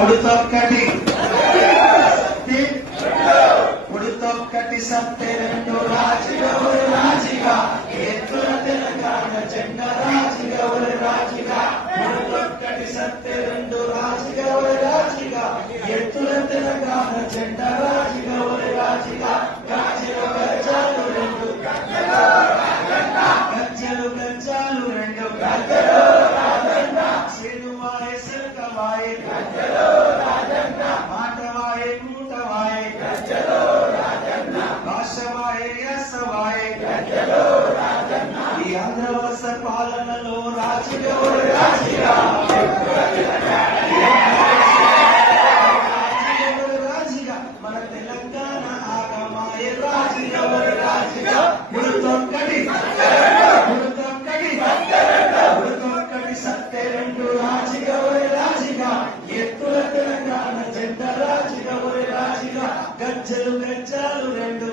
ఉడుతొక్కటి ఉడుతొక్కటి సత్తే రెండు రాజుగా ஒரு రాజుగా ఎత్తుల తెలంగాణ జెండా రాజుగా ஒரு రాజుగా ఉడుతొక్కటి సత్తే రెండు రాజుగా ஒரு రాజుగా ఎత్తుల తెలంగాణ జెండా రాజుగా ஒரு రాజుగా గాజులు గజ్జాలు రెండు గజ్జలు గజ్జాలు రెండు గజ్జలు సినువాయే సిల్కవాయే గజ్జలు మాటవాయే కూటవాయే గజ్జలు భాషవాయే యసవాయే గజ్జలు ఈ ఆంధ్రవలస పాలనలో రాజుగా ஒரு రాజుగా రాజుగా మన తెలంగాణ ఆగమాయే రాజుగా ஒரு రాజుగా ఉడుతొక్కటి ఉడుతొక్కటి సత్తే రెండు రాజుగా ஒரு రాజుగా ఎత్తుల తెలంగాణ జెండా రాజుగా ஒரு రాజుగా గజ్జలు గజ్జాలు రెండు